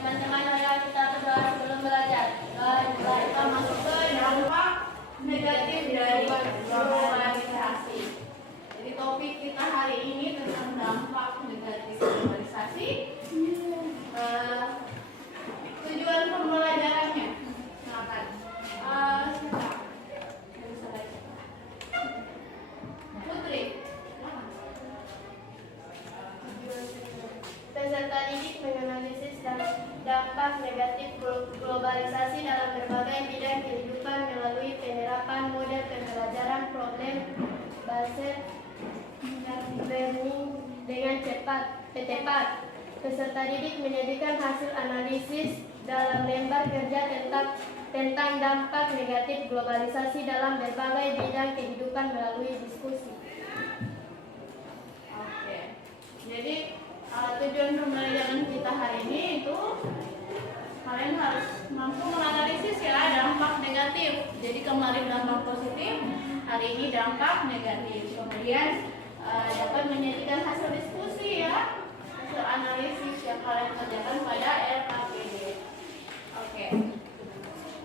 Teman-teman, marilah kita berdoa sebelum belajar. Doa kita masuk ke dampak negatif dari globalisasi. Jadi topik kita hari ini tentang dampak negatif globalisasi. Tujuan pembelajarannya, silakan. Siapa? Bisa baca. Putri. Peserta didik menganalisis dampak negatif globalisasi dalam berbagai bidang kehidupan melalui penerapan model pembelajaran problem based learning dengan cepat. Peserta didik menyajikan hasil analisis dalam lembar kerja tentang dampak negatif globalisasi dalam berbagai bidang kehidupan melalui diskusi. Oke. Jadi tujuan pembelajaran kita hari ini itu kalian harus mampu menganalisis ya dampak negatif. Jadi kemarin dampak positif, hari ini dampak negatif. Kemudian dapat menyajikan hasil diskusi ya, hasil analisis yang kalian kerjakan pada LKPD. Oke.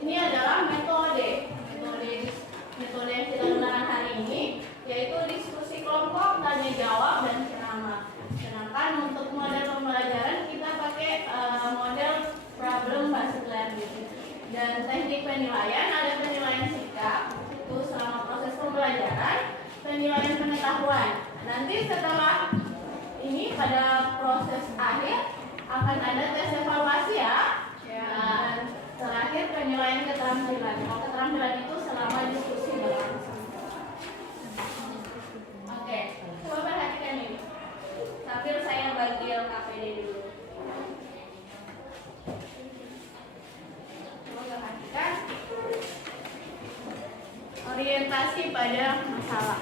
Ini adalah metode yang kita gunakan hari ini, yaitu diskusi kelompok, tanya jawab, dan ceramah. Sedangkan untuk model pembelajaran kita pakai model problem based learning. Dan teknik penilaian, ada penilaian sikap itu selama proses pembelajaran, penilaian pengetahuan. Nanti setelah ini pada proses akhir akan ada tes evaluasi ya. Dan terakhir penilaian keterampilan. Kalau keterampilan itu selama diskusi berlangsung. Oke, coba perhatikan ini. Sambil saya bagi LKPD dulu. Coba perhatikan orientasi pada masalah.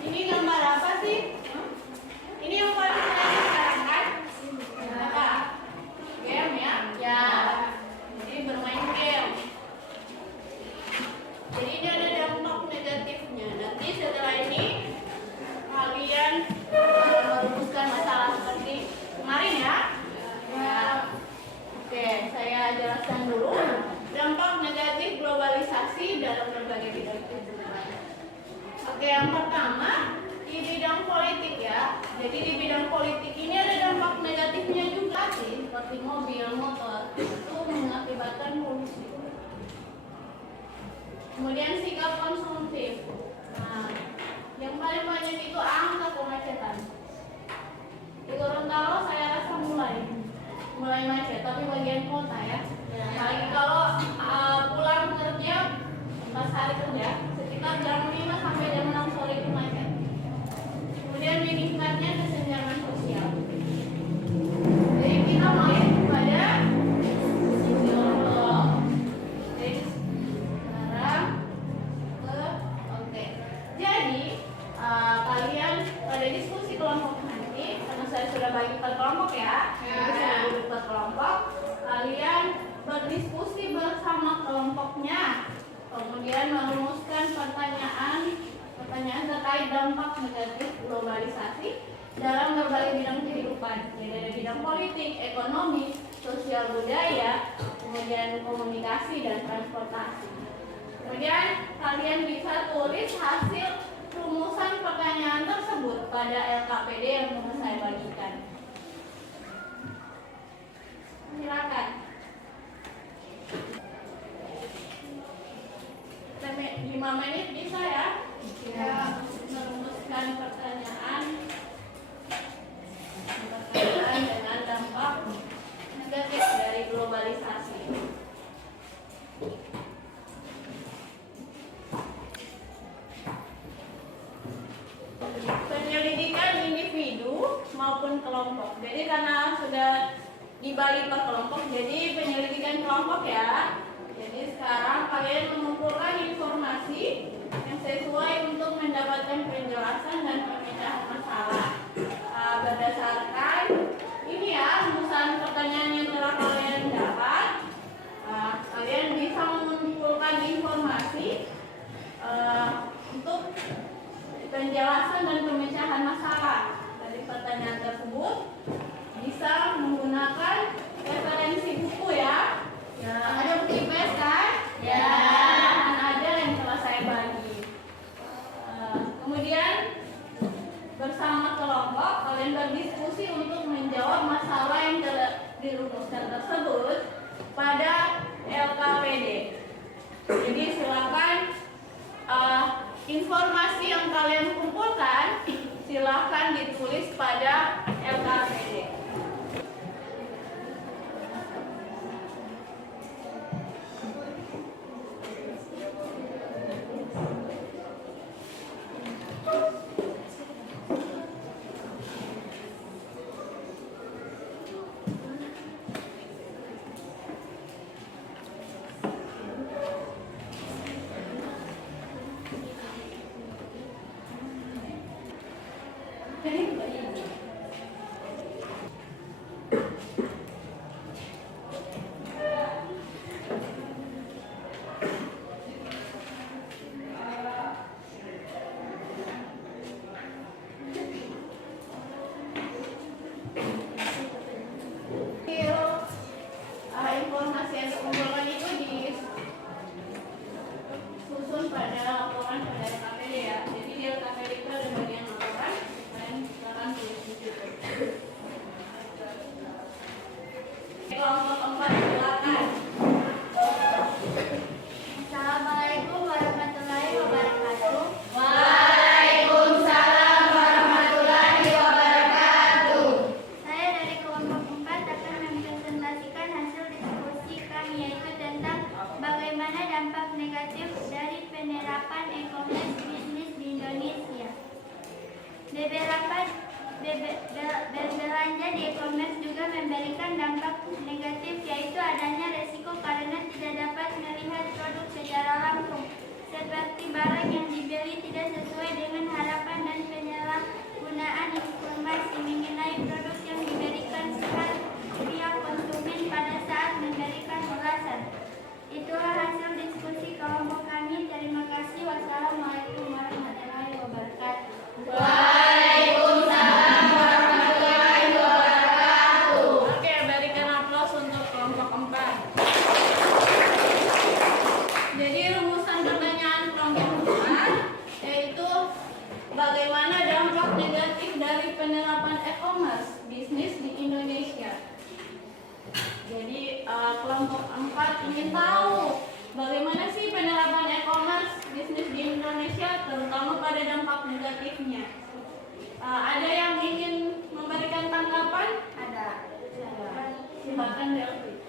Ini gambar apa sih? Ini yang paling sering sekarang kan? Apa? Game ya? Ya. Jadi bermain game. Jadi ini ada dampak negatifnya. Nanti setelah ini kalian merumuskan masalah seperti kemarin ya. Ya. Oke, saya jelaskan dulu dampak negatif globalisasi dalam berbagai bidang kehidupan. Oke, yang pertama di bidang politik ya. Jadi di bidang politik ini ada dampak negatifnya juga sih, seperti mobil, motor itu mengakibatkan polusi. Kemudian sikap konsumtif. Nah, yang paling banyak itu angka kemacetan. Di Gorontalo saya rasa mulai macet, tapi bagian kota ya. Apalagi kalau pulang kerja pas hari kerja sekitar jam 5 sampai jam 6 sore itu macet. Kemudian meningkatnya kesenjangan sosial. Jadi kita mulai pada sisi kelompok. Jadi sekarang oke. Jadi kalian pada diskusi kelompok nanti, karena saya sudah bagi per kelompok ya, jadi saya duduk per kelompok, kalian berdiskusi bersama kelompoknya, kemudian merumuskan pertanyaan terkait dampak negatif globalisasi dalam berbagai bidang kehidupan. Jadi ada bidang politik, ekonomi, sosial budaya, kemudian komunikasi dan transportasi. Kemudian kalian bisa tulis hasil rumusan pertanyaan tersebut pada LKPD yang telah saya bagikan. Silakan. 5 menit bisa ya? Ya, merumuskan pertanyaan dengan dampak negatif dari globalisasi. Penyelidikan individu maupun kelompok. Jadi karena sudah dibagi per kelompok, jadi penyelidikan kelompok ya. Jadi sekarang kalian mengumpulkan informasi yang sesuai untuk mendapatkan penjelasan dan pemecahan masalah berdasarkan ini ya rumusan pertanyaan yang telah kalian dapat. Kalian bisa mengumpulkan informasi untuk penjelasan dan pemecahan masalah. Dari pertanyaan tersebut bisa menggunakan referensi buku ya. Ya. Ada buku IPS kan? Ya. Dan ada yang telah saya bagi. Kemudian bersama kelompok kalian berdiskusi untuk menjawab masalah yang telah dirumuskan tersebut pada LKPD. Jadi silakan informasi yang kalian kumpulkan silakan ditulis pada LKPD. Informasi yang dikumpulkan itu disusun pada laporan pada LKPD ya. Jadi di LKPD itu ada bagian laporan dan silakan tulis di situ. Kelompok 4 silakan. Assalamualaikum warahmatullahi wabarakatuh. Waalaikumsalam warahmatullahi wabarakatuh. Saya dari kelompok 4 akan mempresentasikan hasil diskusi kami, yaitu tentang bagaimana dampak negatif dari penerapan e-commerce bisnis di Indonesia. Berbelanja di e-commerce juga memberikan dampak negatif, yaitu adanya resiko karena tidak dapat melihat produk secara langsung, seperti barang yang dibeli tidak sesuai dengan harapan dan penyalahgunaan informasi mengenai produk yang diberikan pihak konsumen pada saat memberikan ulasan. Itulah hasil diskusi kelompok kami. Terima kasih. Wassalamualaikum warahmatullahi wabarakatuh. Waalaikumsalam warahmatullahi wabarakatuh. Oke, berikan aplaus untuk kelompok 4. Jadi rumusan pertanyaan kelompok 4 yaitu bagaimana dampak negatif dari penerapan e-commerce bisnis di Indonesia. Jadi kelompok 4 ingin tahu bagaimana sih penerapan e-commerce bisnis di Indonesia, terutama pada dampak negatifnya. Ada yang ingin memberikan tanggapan? Ada. Silakan Delvi.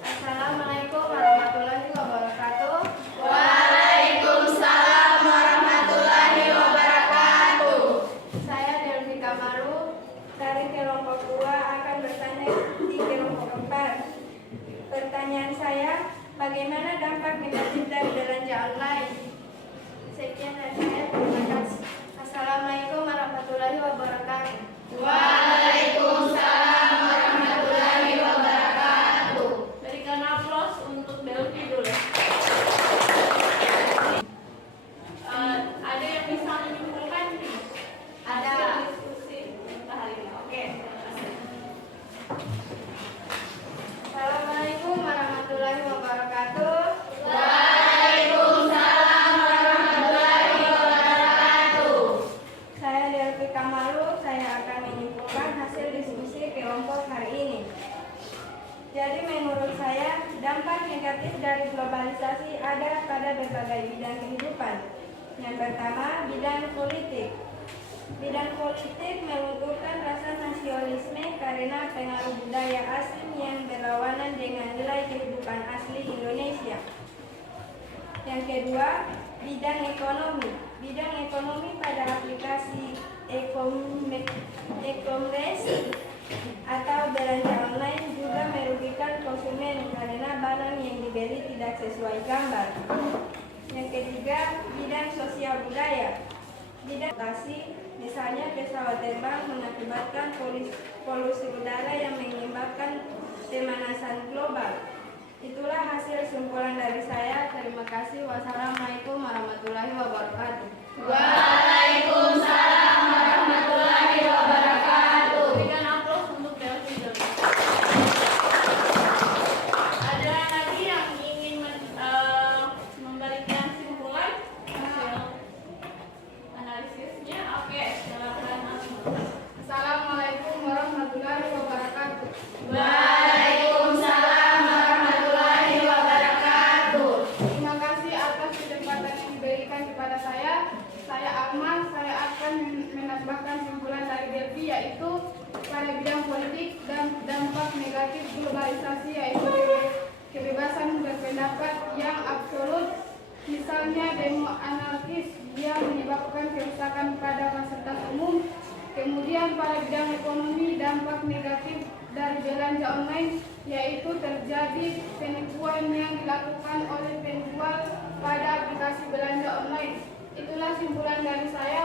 Assalamualaikum warahmatullahi wabarakatuh. Waalaikumsalam warahmatullahi wabarakatuh. Saya Delvi Kamaru dari kelompok 2 akan bertanya di kelompok 4. Pertanyaan saya, bagaimana dampak negatif dari belanja online? Sekian dari saya, terima kasih. Assalamualaikum warahmatullahi wabarakatuh. Waalaikumsalam warahmatullahi wabarakatuh. Berikan aplaus untuk Delvi dulu. Ada yang bisa menyimpulkan? Ada. Hasil diskusi kita hari ini. Oke, terima kasih. Assalamualaikum warahmatullahi wabarakatuh. Waalaikumsalam warahmatullahi wabarakatuh. Saya Delvi Kamaru, saya akan menyimpulkan hasil diskusi kelompok hari ini. Jadi menurut saya, dampak negatif dari globalisasi ada pada berbagai bidang kehidupan. Yang pertama, bidang politik. Bidang politik melunturkan rasa nasionalisme karena pengaruh budaya asing yang berlawanan dengan nilai kehidupan asli Indonesia. Yang kedua, bidang ekonomi. Bidang ekonomi pada aplikasi e-commerce atau belanja online juga merugikan konsumen karena barang yang dibeli tidak sesuai gambar. Yang ketiga, bidang sosial budaya. Bidang transportasi, misalnya pesawat terbang mengakibatkan polusi udara yang menyebabkan pemanasan global. Itulah hasil simpulan dari saya. Terima kasih. Wassalamualaikum warahmatullahi wabarakatuh. diberikan kepada saya Akmal, saya akan menambahkan simpulan dari Delphi, yaitu pada bidang politik dan dampak negatif globalisasi, yaitu kebebasan berpendapat yang absolut, misalnya demo anarkis yang menyebabkan kerusakan pada fasilitas umum. Kemudian pada bidang ekonomi, dampak negatif dari belanja online, yaitu terjadi penipuan yang dilakukan oleh penjual pada aplikasi belanja online. Itulah simpulan dari saya.